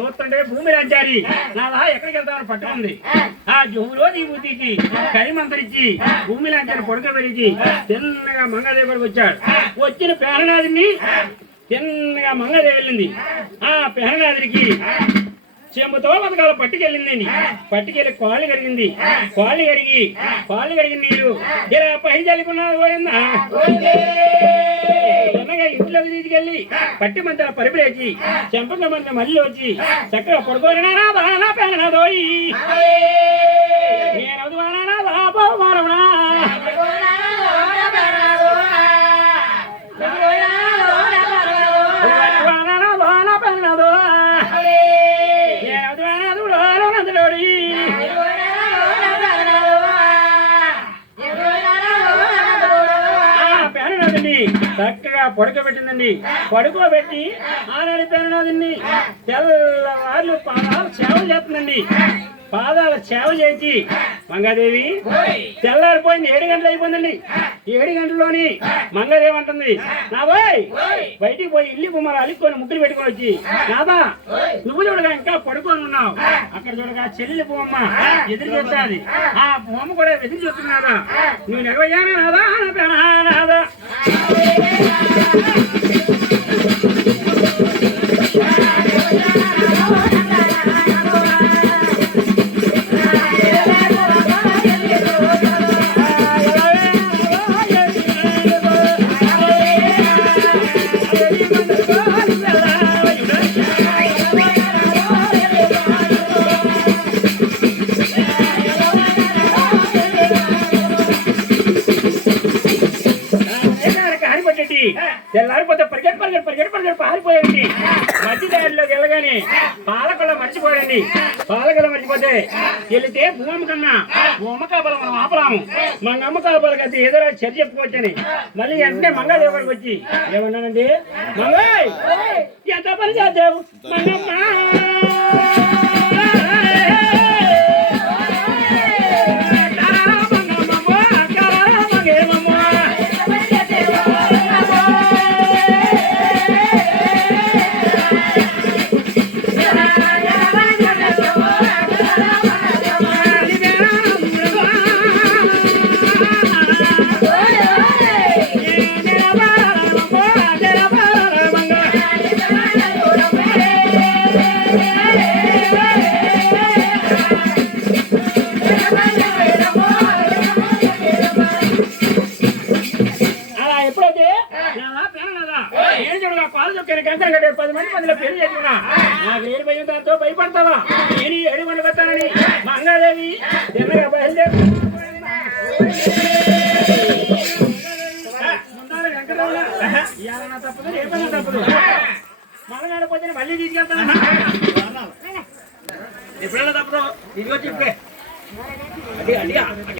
చూస్తుంటే భూమి రాంచారి నాదా ఎక్కడికి వెళ్తామని పట్టుకుంది. ఆ జూలో నీ బుద్ధికి కరిమంతరిచ్చి భూమి లాంచారి పడుకోబెరిచి తిన్నగా మంగదేవుడికి వచ్చాడు. వచ్చిన పేరనాథుని తిన్నగా మంగదేవి వెళ్ళింది. ఆ పేరనాథుడికి చెంబుతో బతకాల పట్టుకెళ్ళిందండి. పట్టుకెళ్ళి కాళ్ళు కడిగింది. కాళ్ళు కడిగిన నీరు ఇలా పై చల్లుకున్నది పోయిందా. చిన్నగా ఇంట్లోకి తీసుకెళ్ళి పట్టి మంత్రి పరిపిలేచి చెంపక మంది మళ్ళీ వచ్చి చక్కగా పడుకోరినా పేరనాథోయి నేను అదువానా బాబోమారవునా చక్కగా పడుకోబెట్టిందండి. పడుకోబెట్టి ఆనాడు పేరనాథుని తెల్లవార్లు పాదాలు సేవ చేస్తుందండి. పాదాల సేవ చేసి మంగాదేవి తెల్లారిపోయింది. 7 గంటలు అయిపోయిందండి. 7 గంటల్లోని మంగాదేవి అంటుంది నా బయటికి పోయి ఇల్లు బొమ్మలు అలుక్కొని ముగ్గురు పెట్టుకొని వచ్చి నాదా నువ్వు చూడగా ఇంకా పడుకొని ఉన్నావు. అక్కడ చూడగా చెల్లి బొమ్మ ఎదురు చూస్తుంది. ఆ బొమ్మ కూడా ఎదురు చూస్తున్నాదా నువ్వు నిర్వయ్యానా నాదా నాదా తెల్లారిపోతే పరిగెట్ పారిపోయండి. మధ్య దారిలోకి వెళ్ళగానే పాలకొల్ల మర్చిపోయండి. పాలకొల్ల మర్చిపోతే వెళితే భూమి కన్నా భూమ కాపల మనం ఆపరాము. మన అమ్మ కాపలకి అయితే ఏదో చర్చ చెప్పుకోవచ్చని మళ్ళీ వెంటనే మంగళదేవుడికి వచ్చి ఏమన్నానండి మంగళ ఎంత పని చేద్దావు మంగమ్మ భయంతో భయపడతావా నేను 7 మంది వస్తానని మంగాదేవి తిన్నగా బయలుదేరి తప్పదు ఏ పని తప్పదు మగనాడిపోతే మళ్ళీ తీసుకెళ్తాను. ఎప్పుడైనా తప్పదు ఇదిగో చెప్పే